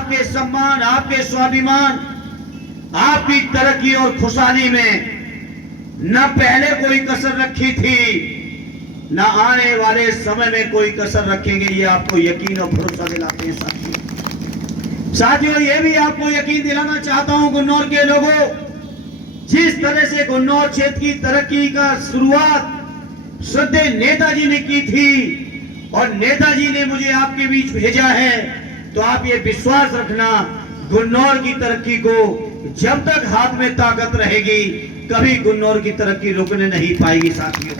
आपके सम्मान, आपके स्वाभिमान, आपकी तरक्की और खुशहाली में न पहले कोई कसर रखी थी, न आने वाले समय में कोई कसर रखेंगे, ये आपको यकीन और भरोसा दिलाते हैं साथियों। ये भी आपको यकीन दिलाना चाहता हूं गुन्नौर के लोगों, जिस तरह से गुन्नौर क्षेत्र की तरक्की का शुरुआत श्रद्धेय नेताजी ने की थी और नेताजी ने मुझे आपके बीच भेजा है, तो आप ये विश्वास रखना, गुन्नौर की तरक्की को जब तक हाथ में ताकत रहेगी, कभी गुन्नौर की तरक्की रुकने नहीं पाएगी साथियों।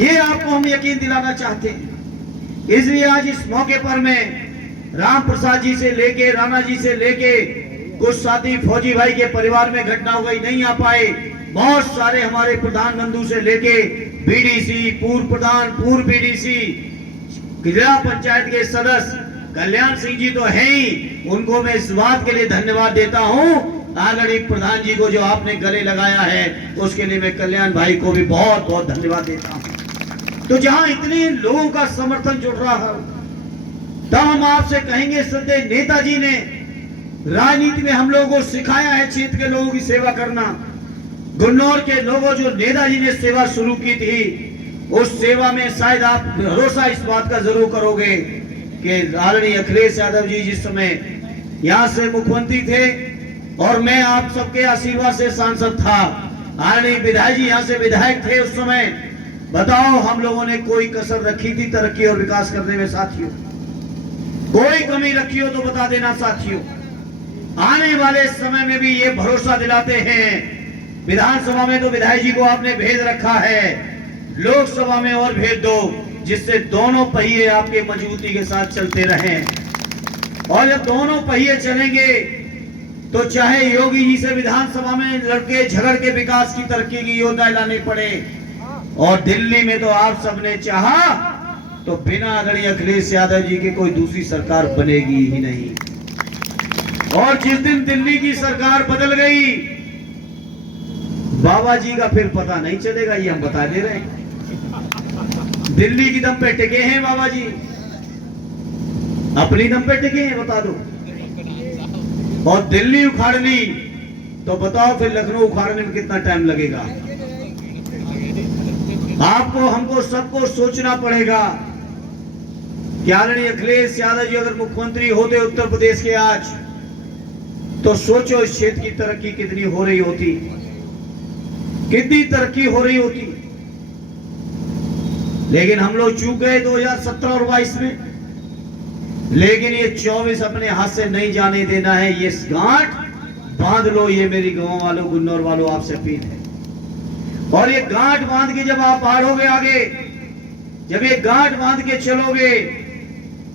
ये आपको हम यकीन दिलाना चाहते हैं। इसलिए आज इस मौके पर मैं राम प्रसाद जी से लेके, राणा जी से लेके, कुछ साथी फौजी भाई के परिवार में घटना हो गई, नहीं आ पाए, बहुत सारे हमारे प्रधान बंधु से लेके बीडीसी, पूर्व प्रधान, पूर्व बीडीसी, जिला पंचायत के सदस्य कल्याण सिंह जी तो है ही, उनको मैं इस बात के लिए धन्यवाद देता हूं। आदरणीय प्रधान जी को जो आपने गले लगाया है, उसके लिए मैं कल्याण भाई को भी बहुत बहुत धन्यवाद देता हूं। तो जहां इतने लोगों का समर्थन जुड़ रहा है, तब हम आपसे कहेंगे, श्रद्धेय नेताजी ने राजनीति में हम लोगों को सिखाया है क्षेत्र के लोगों की सेवा करना। गुन्नौर के लोगों, जो नेताजी ने सेवा शुरू की थी, उस सेवा में शायद आप भरोसा इस बात का जरूर करोगे कि आदरणीय अखिलेश यादव जी जिस समय यहाँ से मुख्यमंत्री थे और मैं आप सबके आशीर्वाद से सांसद था, आदरणीय विधायक जी यहाँ से विधायक थे उस समय, बताओ हम लोगों ने कोई कसर रखी थी तरक्की और विकास करने में साथियों? कोई कमी रखी हो तो बता देना साथियों। आने वाले समय में भी ये भरोसा दिलाते हैं। विधानसभा में तो विधायक जी को आपने भेज रखा है, लोकसभा में और भेज दो, जिससे दोनों पहिए आपके मजबूती के साथ चलते रहें। और जब दोनों पहिए चलेंगे तो चाहे योगी जी से विधानसभा में लड़के झगड़ के विकास की तरक्की की योजना लानी पड़े, और दिल्ली में तो आप सबने चाहा तो बिना आदरणीय अखिलेश यादव जी के कोई दूसरी सरकार बनेगी ही नहीं। और जिस दिन दिल्ली की सरकार बदल गई, बाबा जी का फिर पता नहीं चलेगा, ये हम बता दे रहे हैं। दिल्ली की दम पे टिके हैं बाबा जी, अपनी दम पे टिके हैं, बता दो। और दिल्ली उखाड़ ली तो बताओ फिर लखनऊ उखाड़ने में कितना टाइम लगेगा? आपको, हमको, सबको सोचना पड़ेगा कि आदरणीय अखिलेश यादव जी अगर मुख्यमंत्री होते उत्तर प्रदेश के आज, तो सोचो इस क्षेत्र की तरक्की कितनी हो रही होती, कितनी तरक्की हो रही होती। लेकिन हम लोग चूक गए 2017 और 22 में। लेकिन ये 24 अपने हाथ से नहीं जाने देना है। ये गांठ बांध लो, ये मेरी गांव वालों, गुन्नौर वालों, आपसे अपील है। और ये गांठ बांध के जब आप बढ़ोगे आगे, जब ये गांठ बांध के चलोगे,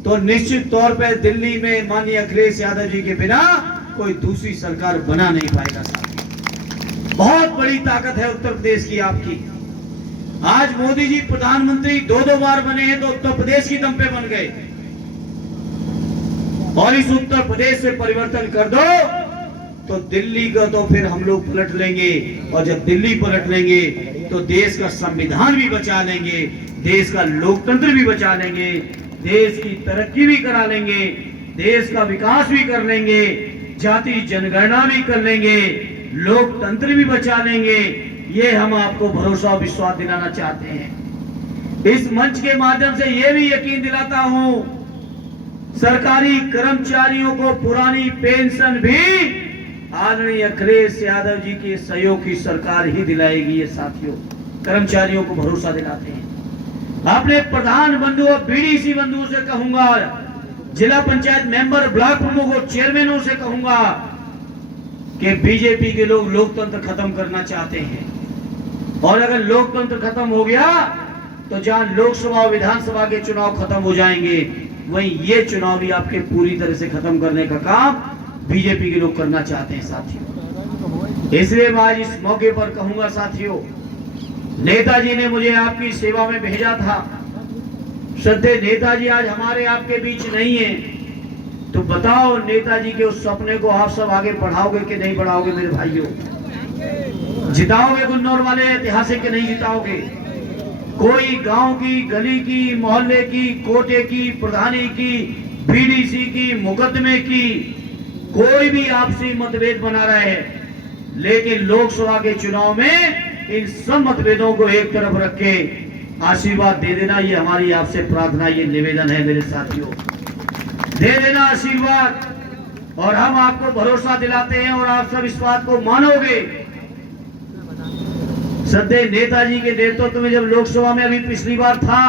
तो निश्चित तौर पर दिल्ली में माननीय अखिलेश यादव जी के बिना कोई दूसरी सरकार बना नहीं पाएगा साथी। बहुत बड़ी ताकत है उत्तर प्रदेश की आपकी। आज मोदी जी प्रधानमंत्री 2-2 बार बने हैं तो उत्तर प्रदेश की दम पे बन गए। और इस उत्तर प्रदेश से परिवर्तन कर दो तो दिल्ली का तो फिर हम लोग पलट लेंगे। और जब दिल्ली पलट लेंगे तो देश का संविधान भी बचा लेंगे, देश का लोकतंत्र भी बचा लेंगे, देश की तरक्की भी करा लेंगे, देश का विकास भी कर लेंगे, जाति जनगणना भी कर लेंगे, लोकतंत्र भी बचा लेंगे। ये हम आपको भरोसा और विश्वास दिलाना चाहते हैं। इस मंच के माध्यम से ये भी यकीन दिलाता हूं, सरकारी कर्मचारियों को पुरानी पेंशन भी आदरणीय अखिलेश यादव जी के सहयोग की सरकार ही दिलाएगी। ये साथियों, कर्मचारियों को भरोसा दिलाते हैं। अपने प्रधान बंधु और बीडीसी बंधुओं से कहूंगा, जिला पंचायत मेंबर, ब्लॉक प्रमुख और चेयरमैनों से कहूंगा कि बीजेपी के लोग लोकतंत्र खत्म करना चाहते हैं। और अगर लोकतंत्र खत्म हो गया तो जहां लोकसभा और विधानसभा के चुनाव खत्म हो जाएंगे, वहीं ये चुनाव भी आपके पूरी तरह से खत्म करने का काम बीजेपी के लोग करना चाहते हैं साथियों। इसलिए मैं आज इस मौके पर कहूंगा साथियों, नेताजी ने मुझे आपकी सेवा में भेजा था। श्रद्धेय नेताजी आज हमारे आपके बीच नहीं है, तो बताओ नेताजी के उस सपने को आप सब आगे बढ़ाओगे कि नहीं बढ़ाओगे? मेरे भाइयों, जिताओगे गुन्नौर वाले ऐतिहासिक के नहीं जिताओगे? कोई गांव की, गली की, मोहल्ले की, कोटे की, प्रधानी की बीडीसी की, मुकदमे की, कोई भी आपसी मतभेद बना रहे हैं, लेकिन लोकसभा के चुनाव में इन सब मतभेदों को एक तरफ रख के आशीर्वाद दे देना, ये हमारी आपसे प्रार्थना, ये निवेदन है मेरे साथियों। दे देना आशीर्वाद, और हम आपको भरोसा दिलाते हैं और आप सब इस बात को मानोगे। श्रद्धेय नेताजी के नेतृत्व में जब लोकसभा में अभी पिछली बार था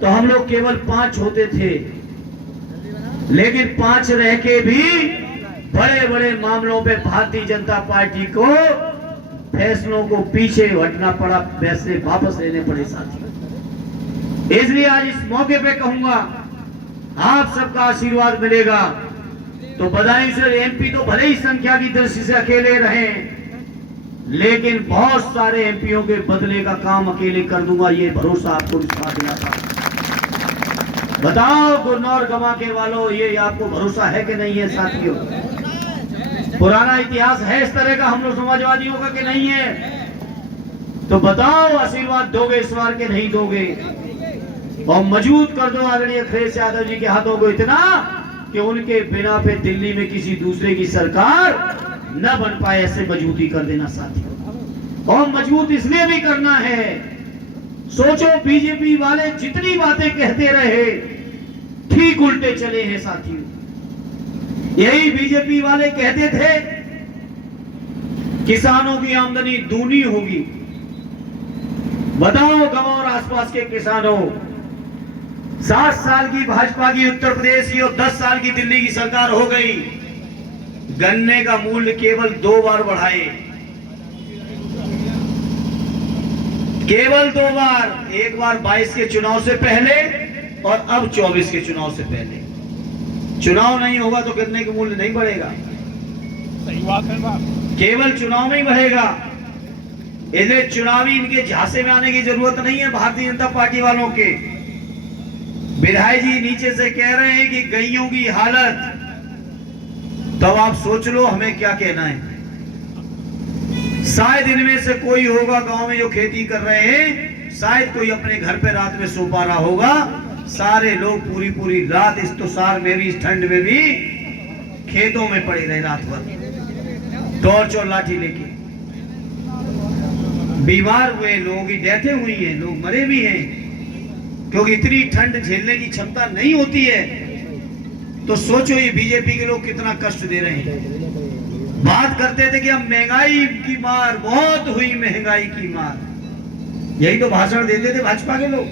तो हम लोग केवल 5 होते थे, लेकिन 5 रह के भी बड़े बड़े मामलों पे भारतीय जनता पार्टी को फैसलों को पीछे हटना पड़ा, फैसले वापस लेने पड़े साथियों। इसलिए आज इस मौके पे कहूंगा, आप सबका आशीर्वाद मिलेगा तो बधाई से। एमपी तो भले ही संख्या की दृष्टि से अकेले रहे, लेकिन बहुत सारे एमपीओं के बदले का काम अकेले कर दूंगा, ये भरोसा आपको विश्वास दिलाता। बताओ गुरनौर गंवा के वालों, ये आपको भरोसा है कि नहीं है साथियों? पुराना इतिहास है इस तरह का हम लोग समाजवादियों का कि नहीं है? तो बताओ आशीर्वाद दोगे इस बार के नहीं दोगे? और मजबूत कर दो आदरणीय अखिलेश यादव जी के हाथों को इतना कि उनके बिना पे दिल्ली में किसी दूसरे की सरकार न बन पाए, ऐसे मजबूती कर देना साथियों। और मजबूत इसलिए भी करना है, सोचो बीजेपी वाले जितनी बातें कहते रहे ठीक उल्टे चले हैं साथियों। यही बीजेपी वाले कहते थे किसानों की आमदनी दूनी होगी। बताओ गांव और आसपास के किसानों, 7 साल की भाजपा की उत्तर प्रदेश की और 10 साल की दिल्ली की सरकार हो गई, गन्ने का मूल्य केवल 2 बार बढ़ाए, केवल 2 बार। एक बार 22 के चुनाव से पहले और अब 24 के चुनाव से पहले। चुनाव नहीं होगा तो गन्ने का मूल्य नहीं बढ़ेगा, सही बात है, केवल चुनाव में ही बढ़ेगा। इसलिए चुनावी इनके झांसे में आने की जरूरत नहीं है भारतीय जनता पार्टी वालों के। विधायक जी नीचे से कह रहे हैं कि गईयों की हालत, तब आप सोच लो हमें क्या कहना है। शायद इनमें से कोई होगा गांव में जो खेती कर रहे हैं, शायद कोई अपने घर पे रात में सो पा रहा होगा। सारे लोग पूरी पूरी रात इस तुषार में भी, इस ठंड में भी खेतों में पड़े रहे रात भर, टॉर्च और लाठी लेके। बीमार हुए लोगों की डेथें हुई हैं, लोग मरे भी हैं, क्योंकि इतनी ठंड झेलने की क्षमता नहीं होती है। तो सोचो ये बीजेपी के लोग कितना कष्ट दे रहे हैं। बात करते थे कि अब महंगाई की मार, बहुत हुई महंगाई की मार, यही तो भाषण देते थे भाजपा के लोग।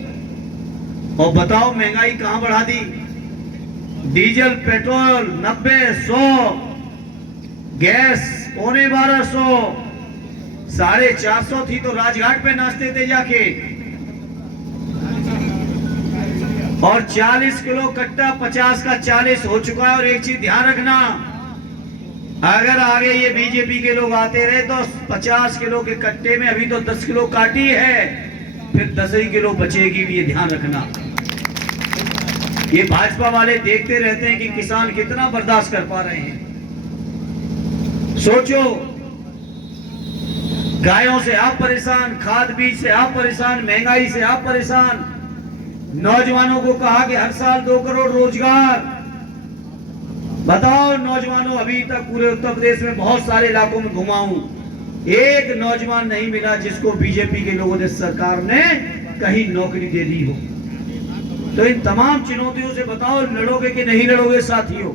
और बताओ महंगाई कहां बढ़ा दी? डीजल पेट्रोल 90, 100, गैस 1250, 450 थी तो राजघाट पे नाचते थे जाके। और 40 किलो कट्टा 50 का 40 हो चुका है। और एक चीज ध्यान रखना, अगर आगे ये बीजेपी के लोग आते रहे तो 50 किलो के कट्टे में अभी तो 10 किलो काटी है, फिर 10 ही किलो बचेगी भी, ये ध्यान रखना। ये भाजपा वाले देखते रहते हैं कि किसान कितना बर्दाश्त कर पा रहे हैं। सोचो, गायों से आप परेशान, खाद बीज से आप परेशान, महंगाई से आप परेशान। नौजवानों को कहा कि हर साल 2 करोड़ रोजगार। बताओ नौजवानों, अभी तक पूरे उत्तर प्रदेश में बहुत सारे इलाकों में घुमा हूं, एक नौजवान नहीं मिला जिसको बीजेपी के लोगों ने, सरकार ने कहीं नौकरी दे दी हो। तो इन तमाम चुनौतियों से बताओ लड़ोगे कि नहीं लड़ोगे साथियों?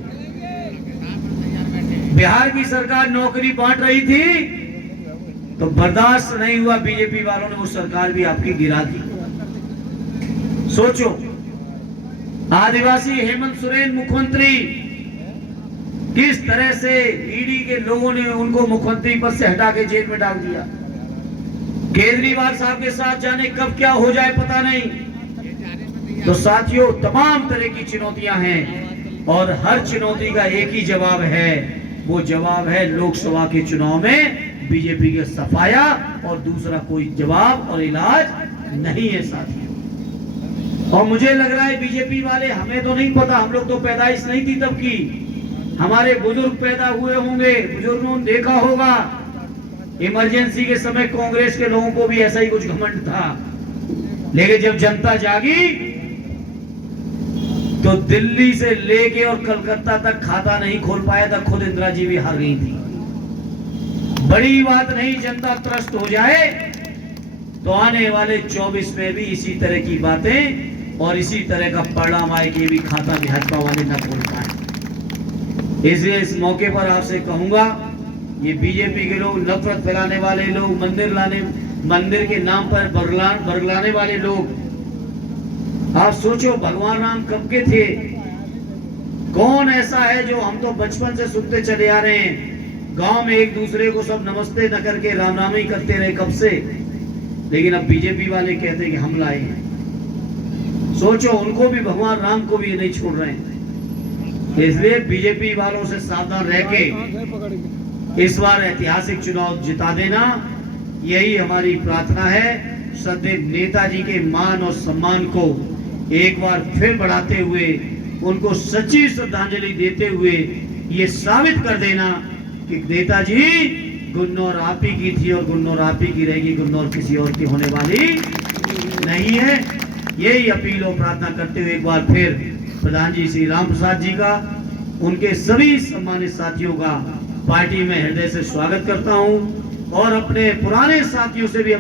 बिहार की सरकार नौकरी बांट रही थी तो बर्दाश्त नहीं हुआ, बीजेपी वालों ने वो सरकार भी आपकी गिरा दी। सोचो, आदिवासी हेमंत सोरेन मुख्यमंत्री, किस तरह से ईडी के लोगों ने उनको मुख्यमंत्री पद से हटा के जेल में डाल दिया। केजरीवाल साहब के साथ जाने कब क्या हो जाए पता नहीं। तो साथियों, तमाम तरह की चुनौतियां हैं और हर चुनौती का एक ही जवाब है, वो जवाब है लोकसभा के चुनाव में बीजेपी के सफाया, और दूसरा कोई जवाब और इलाज नहीं है साथियों। और मुझे लग रहा है बीजेपी वाले, हमें तो नहीं पता, हम लोग तो पैदाइश नहीं थी तब की, हमारे बुजुर्ग पैदा हुए होंगे, बुजुर्गों ने देखा होगा इमरजेंसी के समय कांग्रेस के लोगों को भी ऐसा ही कुछ घमंड था। लेकिन जब जनता जागी तो दिल्ली से लेके और कलकत्ता तक खाता नहीं खोल पाया था, खुद इंदिरा जी भी हार गई थी। बड़ी बात नहीं, जनता त्रस्त हो जाए तो आने वाले 24 में भी इसी तरह की बातें और इसी तरह का परिणाम आए कि भी खाता भाजपा वाले न खोल पाए। इसलिए इस मौके पर आपसे कहूंगा, ये बीजेपी के लोग, नफरत फैलाने वाले लोग, मंदिर के नाम पर बरगलाने वाले लोग, आप सोचो भगवान राम कब के थे? कौन ऐसा है जो, हम तो बचपन से सुनते चले आ रहे हैं, गांव में एक दूसरे को सब नमस्ते न करके राम राम ही करते रहे कब से, लेकिन अब बीजेपी वाले कहते हैं कि हम लाए हैं। सोचो, उनको भी, भगवान राम को भी नहीं छोड़ रहे हैं। इसलिए बीजेपी वालों से सावधान रह के इस बार ऐतिहासिक चुनाव जिता देना, यही हमारी प्रार्थना है। सदैव नेताजी के मान और सम्मान को एक बार फिर बढ़ाते हुए, उनको सच्ची श्रद्धांजलि देते हुए ये साबित कर देना कि नेताजी गुन्नौर आप ही की थी और गुन्नौर आप ही की रहेगी, गुन्नौर किसी और की होने वाली नहीं है। यही अपील और प्रार्थना करते हुए एक बार फिर प्रधान जी श्री राम प्रसाद जी का, उनके सभी सम्मानित साथियों का पार्टी में हृदय से स्वागत करता हूं और अपने पुराने साथियों से भी